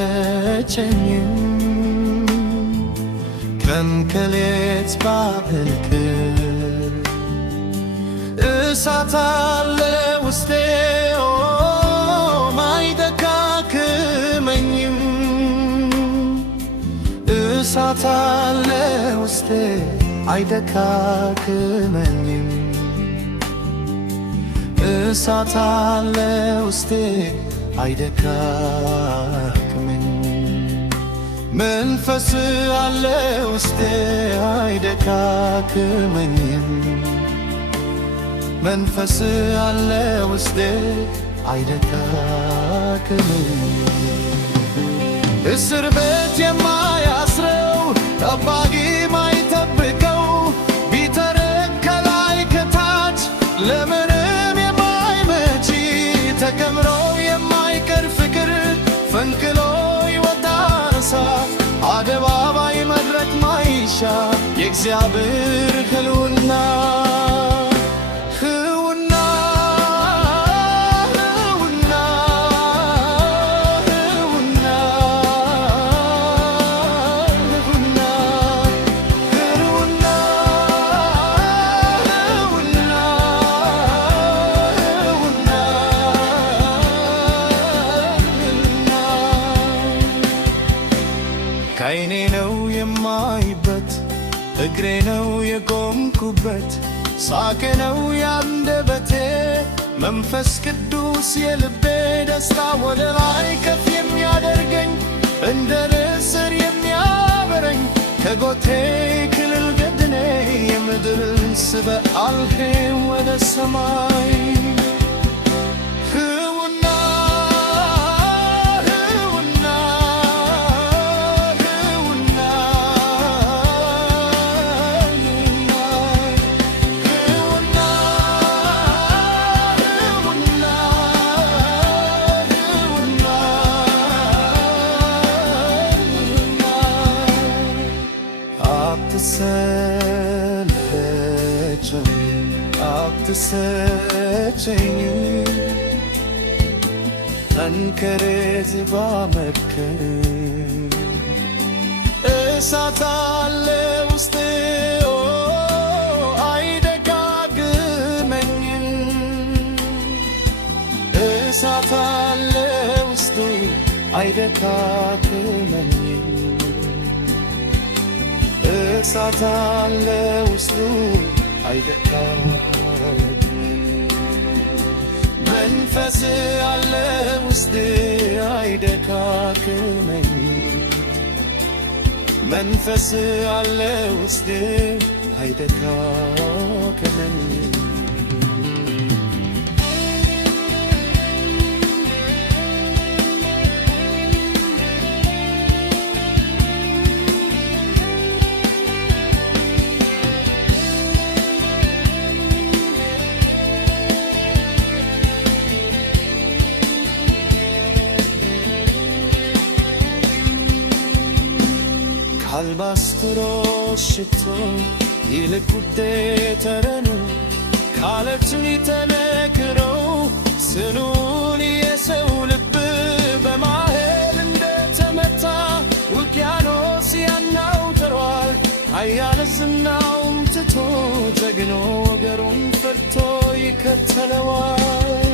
አትሰለቸኝም ቀን ከሌት ባመልክ እሳት አለ ውስጤ አይደካክመኝም እሳት አለ ውስጤ አይደካክመኝም እሳት አለ ውስጤ አይደካክመኝም መንፈስ አለ ውስጤ አይደካክመኝም መንፈስ አለ ውስጤ አይደካክመኝም እስር ቤት የማያስረው ጠባቂ ማይጠብቀው ቢተርክ ከላይ ከታች ለምንም የማይመች ተከምሮ የማይቀር ፍቅር ፈንቅሎ ይወጣ እሳት አደባባይ መድረክ ማይሻ የእግዚአብሔር ሕልውና ከዓይኔ ነው የማይበት እግሬ ነው የቆምኩበት ሳቄ ነው ያንደበቴ መንፈስ ቅዱስ የልቤ ደስታ ወደ ላይ ከፍ የሚያደርገኝ እንደ ንስር የሚያበረኝ ከጎቴ ክልል ገድኔ የምድርን ስበአልሄ ወደ ሰማይ አትሰለቸኝም ጠንክሬት ባመልክም እሳት አለ ውስጤ አይደጋግመኝም እሳት አለ ውስጡ አይደጋግመኝም እሳት አለ ውስጡ መንፈስ አለ ውስጤ አይደካክመኝም መንፈስ አለ ውስጤ አይደካክመኝም አልባስጥሮስ ሽቶ ይልቅ ውዴ ተረኑ ካለችን ተነክሮ ስኑን የሰው ልብ በማዕበል እንደተመታ ውቅያኖስ ያናውጥሯል ኃያል ዝናውን ትቶ ጀግኖ አገሩን ፈርቶ ይከተለዋል